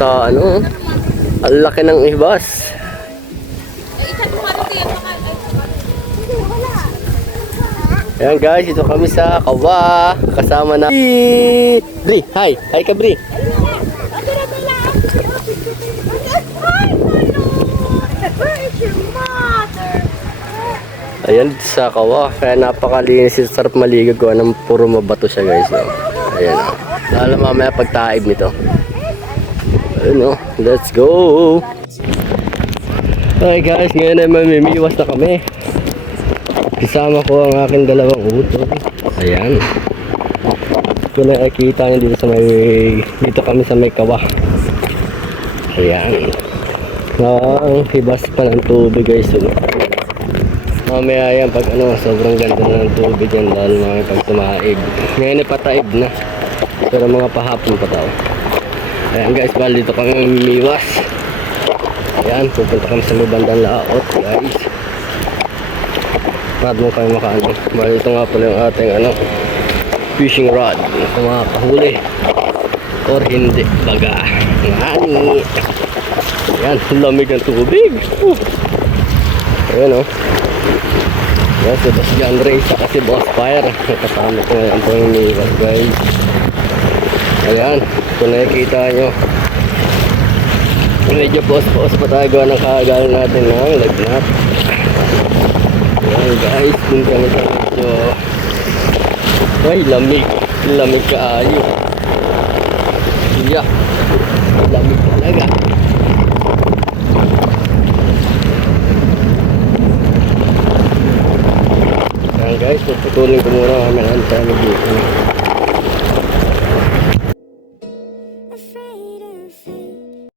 kapitan, oh. Ang laki ng ibas. Ayan guys, ito kami sa Kawa. Kasama na Bri, hi! Hi ka Bri! Ayan sa Kawa. Kaya napakalinis, sarap maligo ko ng puro mabato siya guys. Oh. Ayan o. Lalo mamaya pagtaib nito. Ayun o, let's go! Okay guys, ngayon ay mamimiwas na kami. Kasama ko ang aking dalawang utol. Ayan. Ito na nakikita nyo dito sa may... Dito kami sa may Kawa. Ayan. Ang hibas pa ng tubig guys. Mamaya yan pag ano, sobrang ganda na ng tubig yan. Lalo mga pag tumaib. Ngayon ay pataib na. Pero mga pahapon pa tao. Ayan guys, bali dito kami mamimiwas. Ayan, pupunta kami sa may bandang laot guys. Rod mo kayo makaano. Bali ito nga pala yung ating ano, fishing rod sa mga kahuli or hindi baga. Ngani. Ayan, lamig ng tubig. Ayan o. Ayan si Boss John Ray sa kasi Boss Fire. Kasama ko ngayon po yung miwas guys. Ayan, kung nakikita nyo medyo post-post pa tayo gawa ng kagalan natin ng lagnat. Ayan guys, dun kami sa medyo ay lamig kaayo. Yeah, lamig talaga. Ayan guys, puputulin ko muna kami ng tayo dito.